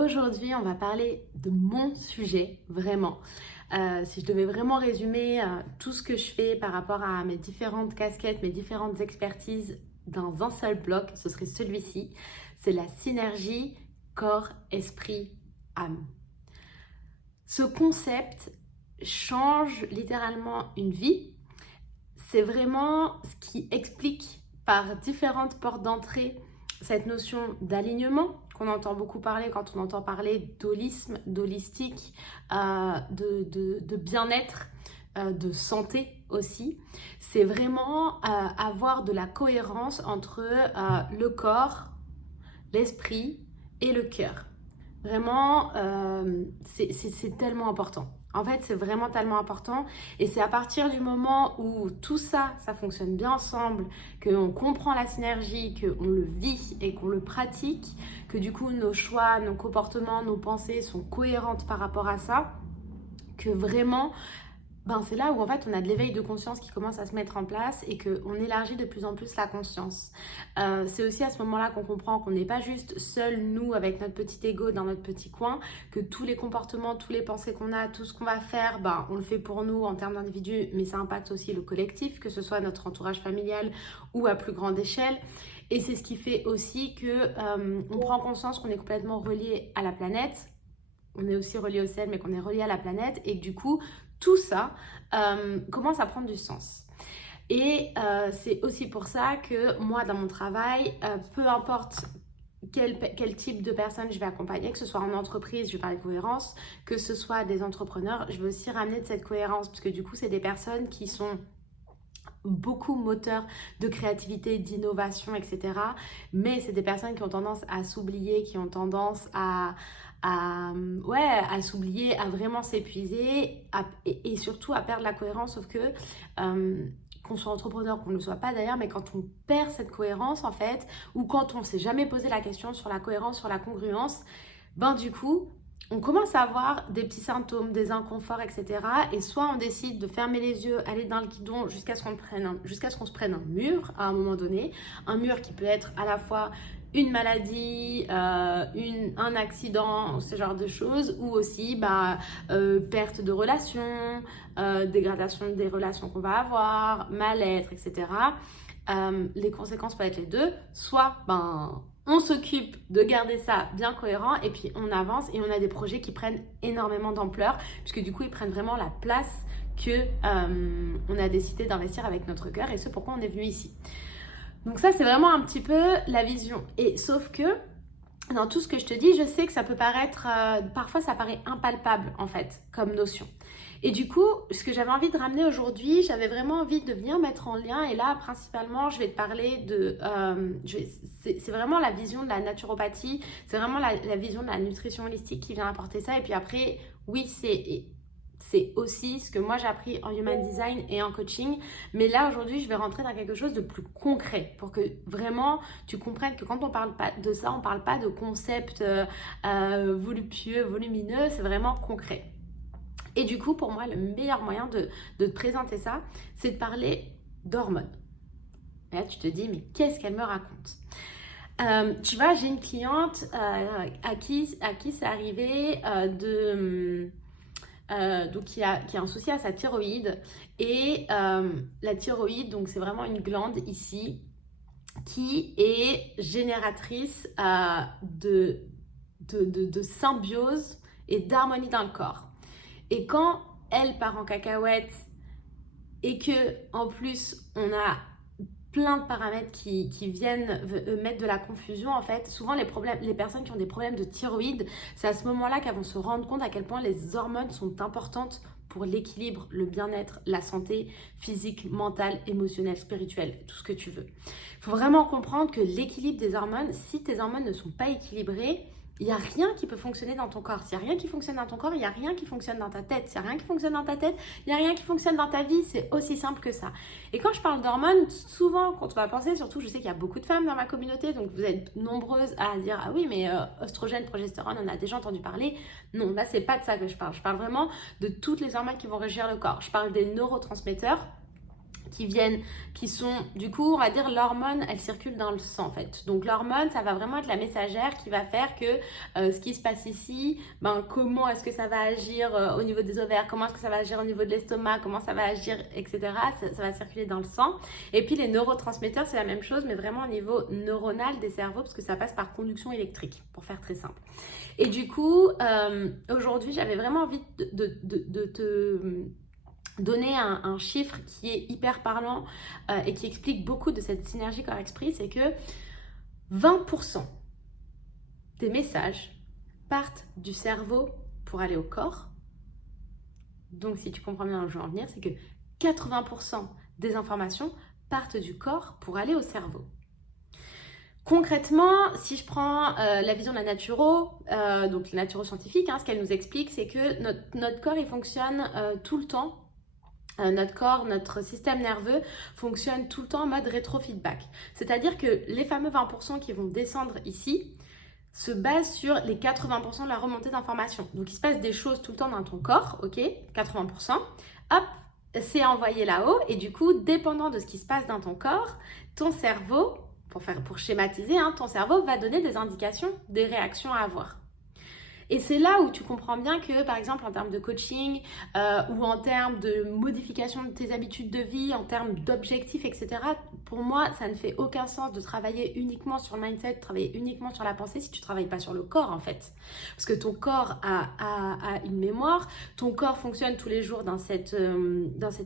aujourd'hui, on va parler de mon sujet, vraiment. Si je devais vraiment résumer tout ce que je fais par rapport à mes différentes casquettes, mes différentes expertises dans un seul bloc, ce serait celui-ci. C'est la synergie corps, esprit, âme. Ce concept change littéralement une vie. C'est vraiment ce qui explique par différentes portes d'entrée cette notion d'alignement qu'on entend beaucoup parler quand on entend parler d'holisme, d'holistique, de bien-être, de santé aussi. C'est vraiment avoir de la cohérence entre le corps, l'esprit et le cœur. Vraiment, c'est tellement important. En fait, c'est vraiment tellement important et c'est à partir du moment où tout ça, ça fonctionne bien ensemble, qu'on comprend la synergie, qu'on le vit et qu'on le pratique, que du coup nos choix, nos comportements, nos pensées sont cohérentes par rapport à ça, que vraiment c'est là où en fait on a de l'éveil de conscience qui commence à se mettre en place et qu'on élargit de plus en plus la conscience. C'est aussi à ce moment-là qu'on comprend qu'on n'est pas juste seul, nous, avec notre petit ego dans notre petit coin, que tous les comportements, tous les pensées qu'on a, tout ce qu'on va faire, on le fait pour nous en termes d'individu, mais ça impacte aussi le collectif, que ce soit notre entourage familial ou à plus grande échelle. Et c'est ce qui fait aussi qu'on prend conscience qu'on est complètement relié à la planète. On est aussi relié au ciel, mais qu'on est relié à la planète et que du coup, tout ça commence à prendre du sens. Et c'est aussi pour ça que moi, dans mon travail, peu importe quel type de personnes je vais accompagner, que ce soit en entreprise, je vais parler de cohérence, que ce soit des entrepreneurs, je veux aussi ramener de cette cohérence, parce que du coup, c'est des personnes qui sont beaucoup moteurs de créativité, d'innovation, etc. Mais c'est des personnes qui ont tendance à s'oublier, qui ont tendance à s'oublier, à vraiment s'épuiser et surtout à perdre la cohérence. Sauf que qu'on soit entrepreneur, qu'on ne le soit pas d'ailleurs, mais quand on perd cette cohérence en fait, ou quand on ne s'est jamais posé la question sur la cohérence, sur la congruence, du coup, on commence à avoir des petits symptômes, des inconforts, etc. Et soit on décide de fermer les yeux, aller dans le guidon jusqu'à ce qu'on se prenne un mur à un moment donné. Un mur qui peut être à la fois une maladie, un accident, ce genre de choses, ou aussi perte de relations, dégradation des relations qu'on va avoir, mal-être, etc. Les conséquences peuvent être les deux. Soit on s'occupe de garder ça bien cohérent et puis on avance et on a des projets qui prennent énormément d'ampleur puisque du coup ils prennent vraiment la place que on a décidé d'investir avec notre cœur et ce pourquoi on est venu ici. Donc ça c'est vraiment un petit peu la vision. Et sauf que dans tout ce que je te dis, je sais que ça peut paraître, parfois ça paraît impalpable en fait comme notion. Et du coup, ce que j'avais envie de ramener aujourd'hui, j'avais vraiment envie de venir mettre en lien. Et là, principalement, je vais te parler de... c'est vraiment la vision de la naturopathie. C'est vraiment la vision de la nutrition holistique qui vient apporter ça. Et puis après, oui, c'est aussi ce que moi j'ai appris en human design et en coaching. Mais là, aujourd'hui, je vais rentrer dans quelque chose de plus concret pour que vraiment tu comprennes que quand on parle pas de ça, on parle pas de concepts voluptueux, volumineux. C'est vraiment concret. Et du coup, pour moi, le meilleur moyen de te présenter ça, c'est de parler d'hormones. Et là, tu te dis, mais qu'est-ce qu'elle me raconte ? Tu vois, j'ai une cliente à qui c'est arrivé donc qui a un souci à sa thyroïde. Et la thyroïde, donc c'est vraiment une glande ici qui est génératrice de symbiose et d'harmonie dans le corps. Et quand elle part en cacahuète et que en plus on a plein de paramètres qui viennent mettre de la confusion en fait, souvent les personnes qui ont des problèmes de thyroïde, c'est à ce moment-là qu'elles vont se rendre compte à quel point les hormones sont importantes pour l'équilibre, le bien-être, la santé physique, mentale, émotionnelle, spirituelle, tout ce que tu veux. Il faut vraiment comprendre que l'équilibre des hormones, si tes hormones ne sont pas équilibrées, il n'y a rien qui peut fonctionner dans ton corps. S'il n'y a rien qui fonctionne dans ton corps, il n'y a rien qui fonctionne dans ta tête. S'il n'y a rien qui fonctionne dans ta tête, il n'y a rien qui fonctionne dans ta vie. C'est aussi simple que ça. Et quand je parle d'hormones, souvent, quand on va penser, surtout, je sais qu'il y a beaucoup de femmes dans ma communauté, donc vous êtes nombreuses à dire « Ah oui, mais oestrogène, progestérone, on a déjà entendu parler. » Non, là, c'est pas de ça que je parle. Je parle vraiment de toutes les hormones qui vont régir le corps. Je parle des neurotransmetteurs qui sont, du coup, on va dire, l'hormone, elle circule dans le sang, en fait. Donc, l'hormone, ça va vraiment être la messagère qui va faire que ce qui se passe ici, ben, comment est-ce que ça va agir au niveau des ovaires, comment est-ce que ça va agir au niveau de l'estomac, comment ça va agir, etc. Ça va circuler dans le sang. Et puis, les neurotransmetteurs, c'est la même chose, mais vraiment au niveau neuronal des cerveaux, parce que ça passe par conduction électrique, pour faire très simple. Et du coup, aujourd'hui, j'avais vraiment envie de te donner un chiffre qui est hyper parlant et qui explique beaucoup de cette synergie corps-esprit, c'est que 20% des messages partent du cerveau pour aller au corps. Donc si tu comprends bien où je veux en venir, c'est que 80% des informations partent du corps pour aller au cerveau. Concrètement, si je prends la vision de la naturo, donc la naturo-scientifique, ce qu'elle nous explique, c'est que notre corps, il fonctionne tout le temps. Notre corps, notre système nerveux fonctionne tout le temps en mode rétrofeedback. C'est-à-dire que les fameux 20% qui vont descendre ici se basent sur les 80% de la remontée d'informations. Donc il se passe des choses tout le temps dans ton corps, ok, 80%, hop, c'est envoyé là-haut et du coup, dépendant de ce qui se passe dans ton corps, ton cerveau, pour schématiser, ton cerveau va donner des indications, des réactions à avoir. Et c'est là où tu comprends bien que, par exemple, en termes de coaching ou en termes de modification de tes habitudes de vie, en termes d'objectifs, etc., pour moi, ça ne fait aucun sens de travailler uniquement sur le mindset, de travailler uniquement sur la pensée si tu ne travailles pas sur le corps, en fait. Parce que ton corps a une mémoire, ton corps fonctionne tous les jours dans cette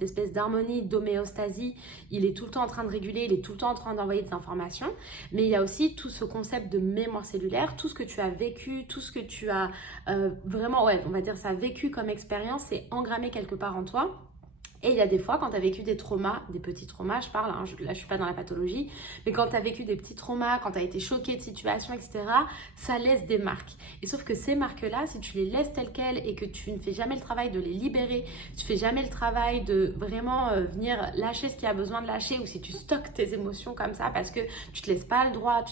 espèce d'harmonie, d'homéostasie. Il est tout le temps en train de réguler, il est tout le temps en train d'envoyer des informations. Mais il y a aussi tout ce concept de mémoire cellulaire, tout ce que tu as vécu, tout ce que tu as vraiment, on va dire ça vécu comme expérience, c'est engrammé quelque part en toi. Et il y a des fois, quand tu as vécu des traumas, des petits traumas, je parle, là je suis pas dans la pathologie, mais quand tu as vécu des petits traumas, quand tu as été choqué de situations, etc., ça laisse des marques. Et sauf que ces marques-là, si tu les laisses telles quelles et que tu ne fais jamais le travail de les libérer, tu fais jamais le travail de vraiment venir lâcher ce qu'il y a besoin de lâcher, ou si tu stockes tes émotions comme ça parce que tu te laisses pas le droit,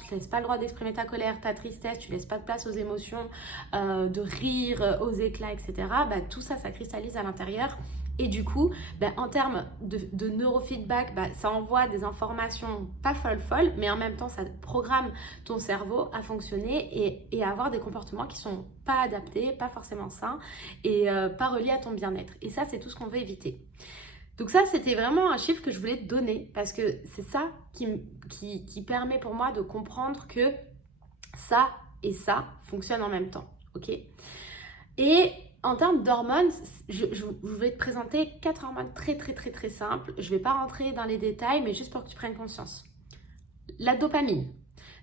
d'exprimer ta colère, ta tristesse, tu laisses pas de place aux émotions, de rire, aux éclats, etc., tout ça, ça cristallise à l'intérieur. Et du coup, en termes de neurofeedback, ça envoie des informations pas folles, mais en même temps, ça programme ton cerveau à fonctionner et à avoir des comportements qui sont pas adaptés, pas forcément sains et pas reliés à ton bien-être. Et ça, c'est tout ce qu'on veut éviter. Donc ça, c'était vraiment un chiffre que je voulais te donner parce que c'est ça qui permet pour moi de comprendre que ça et ça fonctionnent en même temps. Ok ? Et en termes d'hormones, je vais te présenter 4 hormones très simples. Je ne vais pas rentrer dans les détails, mais juste pour que tu prennes conscience. La dopamine.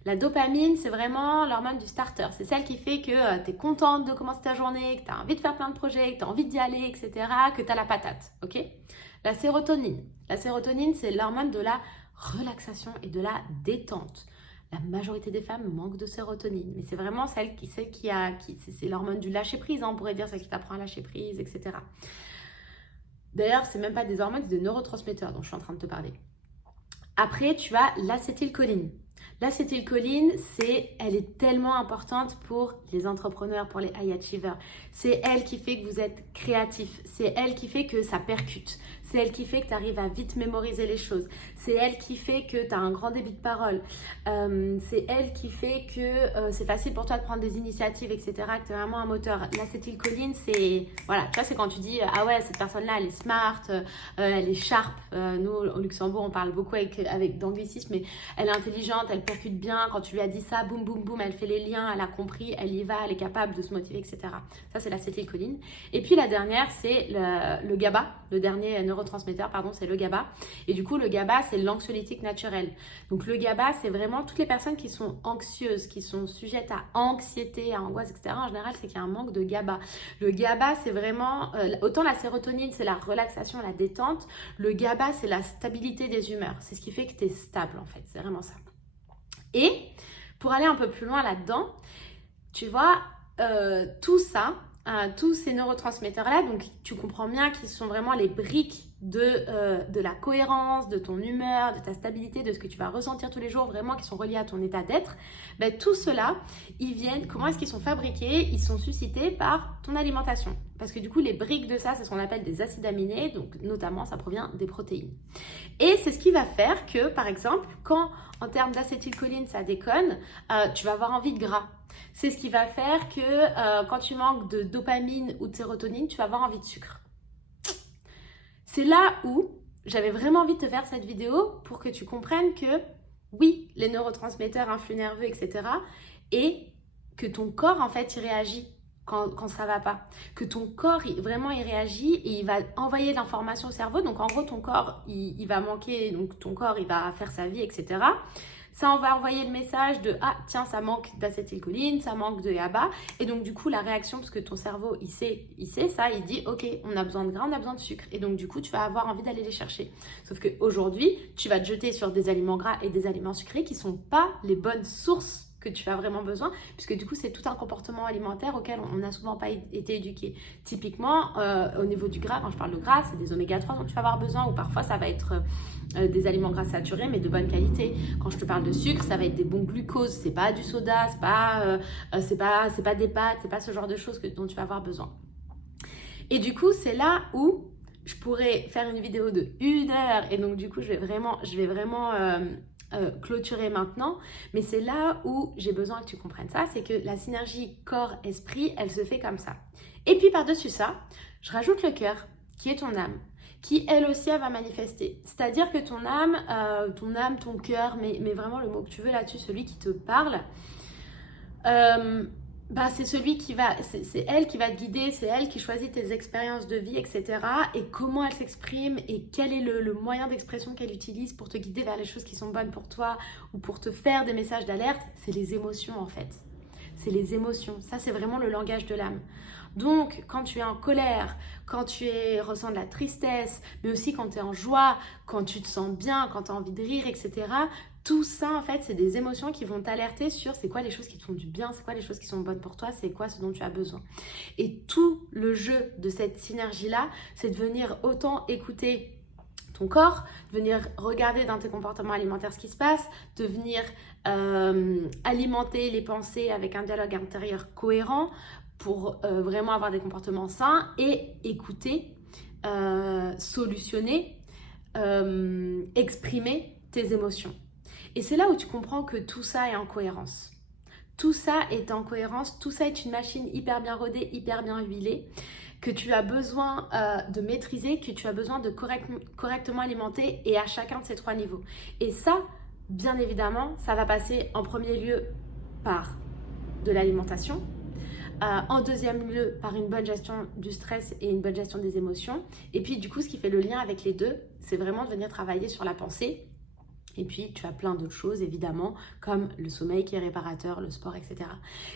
La dopamine, c'est vraiment l'hormone du starter. C'est celle qui fait que tu es contente de commencer ta journée, que tu as envie de faire plein de projets, que tu as envie d'y aller, etc., que tu as la patate. Ok ? La sérotonine. La sérotonine, c'est l'hormone de la relaxation et de la détente. La majorité des femmes manquent de sérotonine, mais c'est vraiment c'est l'hormone du lâcher prise, on pourrait dire, celle qui t'apprend à lâcher prise, etc. D'ailleurs, c'est même pas des hormones, c'est des neurotransmetteurs dont je suis en train de te parler. Après, tu as l'acétylcholine. L'acétylcholine, elle est tellement importante pour les entrepreneurs, pour les high achievers. C'est elle qui fait que vous êtes créatif. C'est elle qui fait que ça percute. C'est elle qui fait que tu arrives à vite mémoriser les choses. C'est elle qui fait que tu as un grand débit de parole. C'est elle qui fait que c'est facile pour toi de prendre des initiatives, etc. Que tu es vraiment un moteur. L'acétylcholine, c'est quand tu dis « Ah ouais, cette personne-là, elle est smart, elle est sharp. » Nous, au Luxembourg, on parle beaucoup avec d'anglicisme, mais elle est intelligente, elle percute bien. Quand tu lui as dit ça, boum, boum, boum, elle fait les liens, elle a compris, elle y va, elle est capable de se motiver, etc. Ça, c'est l'acétylcholine. Et puis, la dernière, c'est le GABA. Le dernier neurotransmetteur, c'est le GABA. Et du coup, le GABA, c'est l'anxiolytique naturel. Donc, le GABA, c'est vraiment toutes les personnes qui sont anxieuses, qui sont sujettes à anxiété, à angoisse, etc. En général, c'est qu'il y a un manque de GABA. Le GABA, c'est vraiment... autant la sérotonine, c'est la relaxation, la détente. Le GABA, c'est la stabilité des humeurs. C'est ce qui fait que tu es stable, en fait. C'est vraiment ça. Et pour aller un peu plus loin là-dedans, tu vois, tout ça, tous ces neurotransmetteurs-là, donc tu comprends bien qu'ils sont vraiment les briques de la cohérence, de ton humeur, de ta stabilité, de ce que tu vas ressentir tous les jours, vraiment qui sont reliés à ton état d'être, ben, tout cela, ils viennent, comment est-ce qu'ils sont fabriqués? Ils sont suscités par ton alimentation. Parce que du coup, les briques de ça, c'est ce qu'on appelle des acides aminés, donc notamment, ça provient des protéines. Et c'est ce qui va faire que, par exemple, quand en termes d'acétylcholine, ça déconne, tu vas avoir envie de gras. C'est ce qui va faire que quand tu manques de dopamine ou de sérotonine, tu vas avoir envie de sucre. C'est là où j'avais vraiment envie de te faire cette vidéo pour que tu comprennes que oui, les neurotransmetteurs, influx nerveux, etc. et que ton corps, en fait, il réagit quand ça va pas. Que ton corps, vraiment, il réagit et il va envoyer de l'information au cerveau. Donc, en gros, ton corps, il va manquer, donc ton corps, il va faire sa vie, etc. Ça, on va envoyer le message de « Ah, tiens, ça manque d'acétylcholine, ça manque de GABA. » Et donc, du coup, la réaction, parce que ton cerveau, il sait ça, il dit « Ok, on a besoin de gras, on a besoin de sucre. » Et donc, du coup, tu vas avoir envie d'aller les chercher. Sauf qu'aujourd'hui, tu vas te jeter sur des aliments gras et des aliments sucrés qui ne sont pas les bonnes sources que tu as vraiment besoin, puisque du coup, c'est tout un comportement alimentaire auquel on n'a souvent pas été éduqué. Typiquement, au niveau du gras, quand je parle de gras, c'est des oméga 3 dont tu vas avoir besoin, ou parfois, ça va être des aliments gras saturés, mais de bonne qualité. Quand je te parle de sucre, ça va être des bons glucoses, c'est pas du soda, c'est pas des pâtes, c'est pas ce genre de choses dont tu vas avoir besoin. Et du coup, c'est là où je pourrais faire une vidéo de 1 heure, et donc du coup, je vais vraiment clôturer maintenant, mais c'est là où j'ai besoin que tu comprennes ça, c'est que la synergie corps-esprit, elle se fait comme ça. Et puis par-dessus ça, je rajoute le cœur, qui est ton âme, qui elle aussi, elle va manifester. C'est-à-dire que ton âme, ton cœur, mais vraiment le mot que tu veux là-dessus, celui qui te parle, c'est celui qui va, c'est elle qui va te guider, c'est elle qui choisit tes expériences de vie, etc. Et comment elle s'exprime et quel est le moyen d'expression qu'elle utilise pour te guider vers les choses qui sont bonnes pour toi ou pour te faire des messages d'alerte, c'est les émotions en fait. C'est les émotions. Ça, c'est vraiment le langage de l'âme. Donc, quand tu es en colère, quand tu ressens de la tristesse, mais aussi quand tu es en joie, quand tu te sens bien, quand tu as envie de rire, etc., tout ça, en fait, c'est des émotions qui vont t'alerter sur c'est quoi les choses qui te font du bien, c'est quoi les choses qui sont bonnes pour toi, c'est quoi ce dont tu as besoin. Et tout le jeu de cette synergie-là, c'est de venir autant écouter ton corps, de venir regarder dans tes comportements alimentaires ce qui se passe, de venir alimenter les pensées avec un dialogue intérieur cohérent pour vraiment avoir des comportements sains et écouter, solutionner, exprimer tes émotions. Et c'est là où tu comprends que tout ça est en cohérence. Tout ça est en cohérence, tout ça est une machine hyper bien rodée, hyper bien huilée, que tu as besoin de maîtriser, que tu as besoin de correctement alimenter et à chacun de ces 3 niveaux. Et ça, bien évidemment, ça va passer en premier lieu par de l'alimentation, en deuxième lieu par une bonne gestion du stress et une bonne gestion des émotions. Et puis du coup, ce qui fait le lien avec les deux, c'est vraiment de venir travailler sur la pensée. Et puis, tu as plein d'autres choses, évidemment, comme le sommeil qui est réparateur, le sport, etc.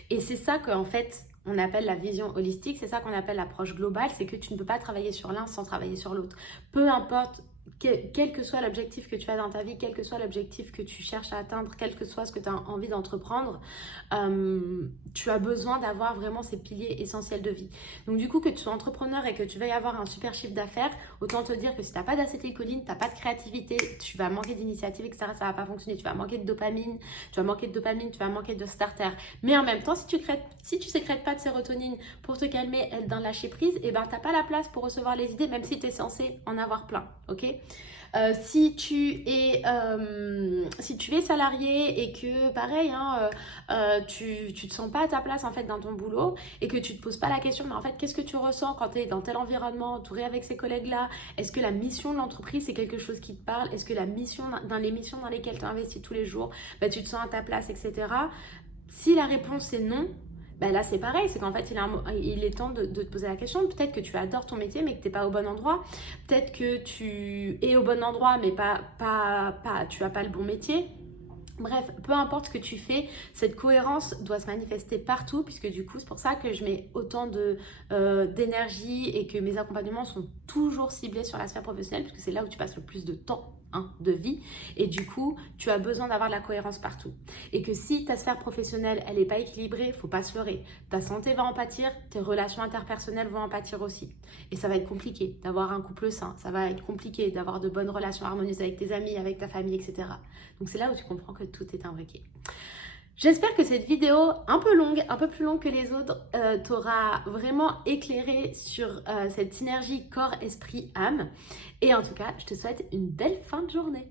Et c'est ça qu'en fait, on appelle la vision holistique, c'est ça qu'on appelle l'approche globale, c'est que tu ne peux pas travailler sur l'un sans travailler sur l'autre. Peu importe, quel que soit l'objectif que tu as dans ta vie, quel que soit l'objectif que tu cherches à atteindre, quel que soit ce que tu as envie d'entreprendre, tu as besoin d'avoir vraiment ces piliers essentiels de vie. Donc du coup, que tu sois entrepreneur et que tu veuilles avoir un super chiffre d'affaires, autant te dire que si tu n'as pas d'acétylcholine, tu n'as pas de créativité, tu vas manquer d'initiative, etc. Ça ne va pas fonctionner. Tu vas manquer de dopamine, tu vas manquer de starter. Mais en même temps, si tu sécrètes pas de sérotonine pour te calmer, être dans le lâcher prise, et ben, tu n'as pas la place pour recevoir les idées, même si tu es censé en avoir plein. Ok ? Si tu es salarié et que pareil tu te sens pas à ta place en fait dans ton boulot et que tu te poses pas la question mais en fait qu'est-ce que tu ressens quand tu es dans tel environnement entouré avec ces collègues là, est-ce que la mission de l'entreprise c'est quelque chose qui te parle, est-ce que la mission dans les missions dans lesquelles tu investis tous les jours tu te sens à ta place, etc. Si la réponse est non, là c'est pareil, c'est qu'en fait il est temps de te poser la question. Peut-être que tu adores ton métier mais que tu n'es pas au bon endroit. Peut-être que tu es au bon endroit mais tu n'as pas le bon métier. Bref, peu importe ce que tu fais, cette cohérence doit se manifester partout puisque du coup c'est pour ça que je mets autant d'énergie et que mes accompagnements sont toujours ciblés sur la sphère professionnelle puisque c'est là où tu passes le plus de temps de vie. Et du coup, tu as besoin d'avoir de la cohérence partout. Et que si ta sphère professionnelle, elle n'est pas équilibrée, il ne faut pas se leurrer. Ta santé va en pâtir, tes relations interpersonnelles vont en pâtir aussi. Et ça va être compliqué d'avoir un couple sain. Ça va être compliqué d'avoir de bonnes relations harmonieuses avec tes amis, avec ta famille, etc. Donc c'est là où tu comprends que tout est imbriqué. J'espère que cette vidéo, un peu longue, un peu plus longue que les autres, t'aura vraiment éclairé sur cette synergie corps, esprit, âme. Et en tout cas, je te souhaite une belle fin de journée.